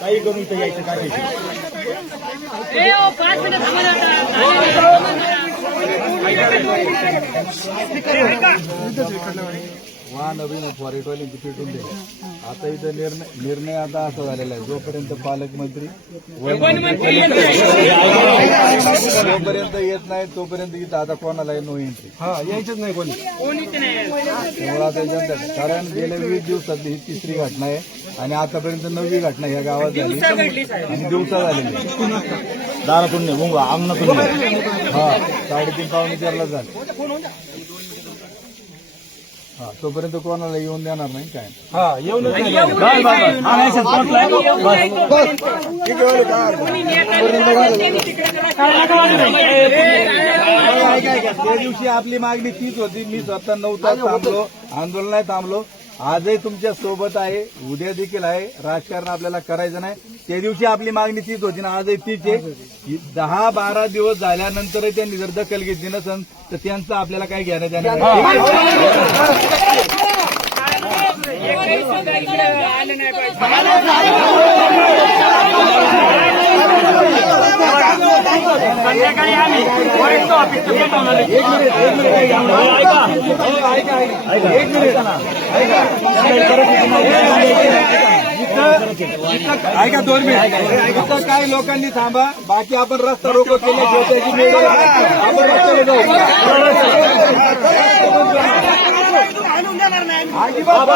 काही करून ते यायचं काय ए, ओ, पाच मिनिटं थांबा ना आता. पेटून दिले आता इथं निर्णय निर्णय आता असा झालेला आहे जोपर्यंत पालकमंत्री वनमंत्री जोपर्यंत येत नाही तोपर्यंत इथं आता कोणालाही नो एंट्री हा यायचंच नाही कोणी. त्यामुळे आता जनता कारण गेल्या वीस दिवसातली ही तिसरी घटना आहे आणि आतापर्यंत नववी घटना ह्या गावात झाली. आणि दिवसा झालेली दारातून नाही मुंगा अंगणातून नाही. हा साडेतीन पावणे चारला झाले. हा तोपर्यंत कोणाला येऊन देणार नाही काय? हा येऊन. हा. त्या दिवशी आपली मागणी तीच होती. मी स्वतः नऊ तास थांबलो. आंदोलन नाही थांबलो. आजही तुमच्यासोबत आहे. उद्या देखील आहे. राजकारण आपल्याला करायचं नाही. त्या दिवशी आपली मागणी तीच होती ना आजही तीच आहे. दहा बारा दिवस झाल्यानंतरही त्यांनी जर दखल घेतली नसन तर त्यांचं आपल्याला काय पाहिजे. संध्याकाळी आम्ही ऐका. दोन मिनिट इथं काही लोकांनी थांबा बाकी आपण रस्ता रोको केले आपण रस्त्यावर जाऊ अजिबात